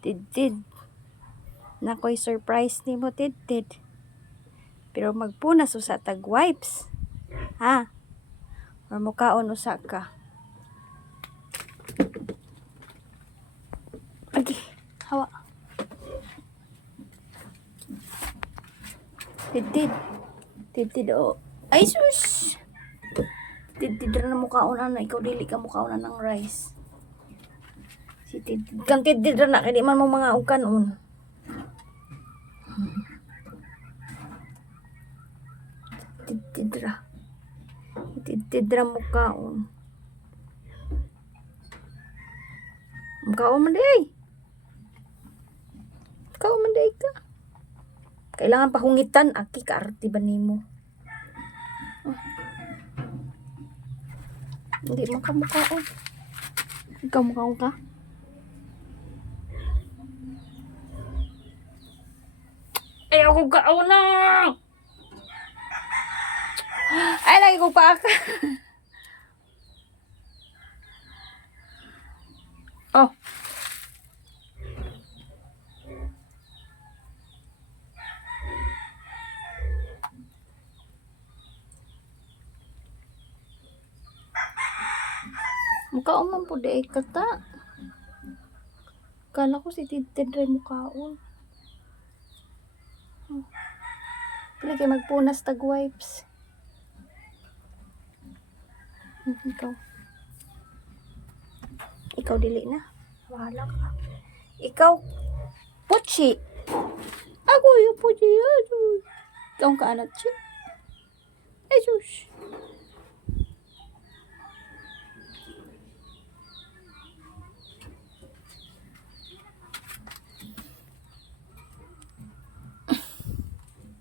Tidtid. Nakoy surprise ni mo, tidtid. Pero magpunas usa tag wipes. Ha? Or mukaon usa ka. Agi, hawa. Tidtid. Tidtid o. Ay sus! Tidtid ra na mukaon ana, ikaw dili ka mukaon ng rice. Si tidtid kang tidtid ra na kay di man mo mga ukanon. Tidtid ra. Tidtid ra mukaon. Mukaon man day. Mukaon man day ka. Kailangan pahungitan aki kaarte ba nimo? Hindi man ka mukaon. Ikaw mukaon ka? Ay, ako kaon na! Ay, lagi ko pa ka. Oh. Mukaon man po day kata. Kala ko si Tidtid rin mukaon. Pili kayo magpunas tag wipes. Ikaw. Ikaw dili na. Wala ka. Ikaw. Puchi. Ako yung puchi. Ikaw ka anat siya. Jesus.